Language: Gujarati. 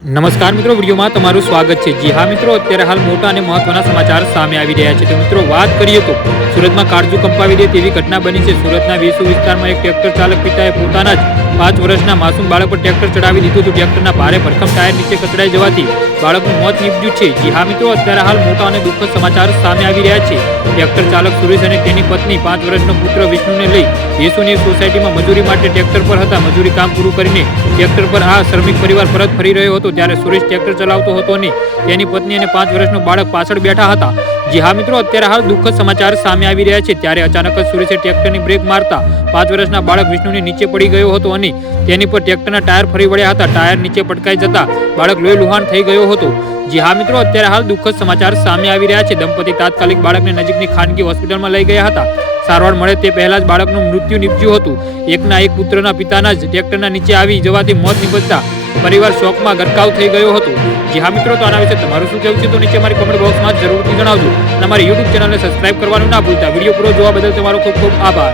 નમસ્કાર મિત્રો, વિડીયોમાં તમારું સ્વાગત છે। જી હા મિત્રો, અત્યારે હાલ મોટા અને મહત્વના સમાચાર સામે આવી રહ્યા છે। તો મિત્રો વાત કરીએ તો સુરતમાં કાળજુ કંપાવી દે તેવી ઘટના બની છે। સુરતના વેસુ વિસ્તારમાં એક ટ્રેક્ટર ચાલક પિતાએ પોતાના જ 5 વર્ષના માસૂમ બાળક પર ટ્રેક્ટર ચડાવી દીધું હતું। ટ્રેક્ટરના ભારે ભરખમ ટાયર નીચે કચડાઈ જવાથી બાળકનું મોત નીપજ્યું છે। જી હા મિત્રો, અત્યારે હાલ મોટા અને દુઃખદ સમાચાર સામે આવી રહ્યા છે। ટ્રેક્ટર ચાલક સુરેશ અને તેની પત્ની 5 વર્ષનો પુત્ર વિષ્ણુને લઈ વેસુની સોસાયટીમાં મજૂરી માટે ટ્રેક્ટર પર હતા। મજૂરી કામ પૂરું કરીને ટ્રેક્ટર પર આ શ્રમિક પરિવાર પરત ફરી રહ્યો હતો ત્યારે સુરેશ ટ્રેક્ટર ચલાવતો હતો અને તેની પત્ની અને 5 વર્ષનો બાળક પાછળ બેઠા હતા। જી હા મિત્રો, અત્યારે હાલ દુઃખદ સમાચાર સામે આવી રહ્યા છે। ત્યારે અચાનક જ સુરેશે ટ્રેક્ટરની બ્રેક મારતા 5 વર્ષના બાળક વિષ્ણુને નીચે પડી ગયો હતો અને તેની પર ટ્રેક્ટરના ટાયર ફરી વળ્યા હતા। ટાયર નીચે પટકાઈ જતા બાળક લોહી લુહાણ થઈ ગયો હતો। જી હા મિત્રો, અત્યારે હાલ દુઃખદ સમાચાર સામે આવી રહ્યા છે। દંપતી તાત્કાલિક બાળકને નજીકની ખાનગી હોસ્પિટલમાં લઈ ગયા હતા। સારવાર મળે તે પહેલા જ બાળકનું મૃત્યુ નીપજ્યું હતું। એકના એક પુત્રના પિતાના જ ટ્રેક્ટરના નીચે આવી જવાથી મોત નીપજતા પરિવાર શોકમાં ગરકાવ થઈ ગયો હતો। જી હા મિત્રો, તો આના વિશે તમારું શું કહેવું છે તો નીચે મારી કોમેન્ટ બોક્સમાં જરૂરથી જણાવજો અને અમારી YouTube ચેનલને સબસ્ક્રાઇબ કરવાનું ના ભૂલતા। વિડીયો પૂરો જોવા બદલ તમારો ખૂબ ખૂબ આભાર।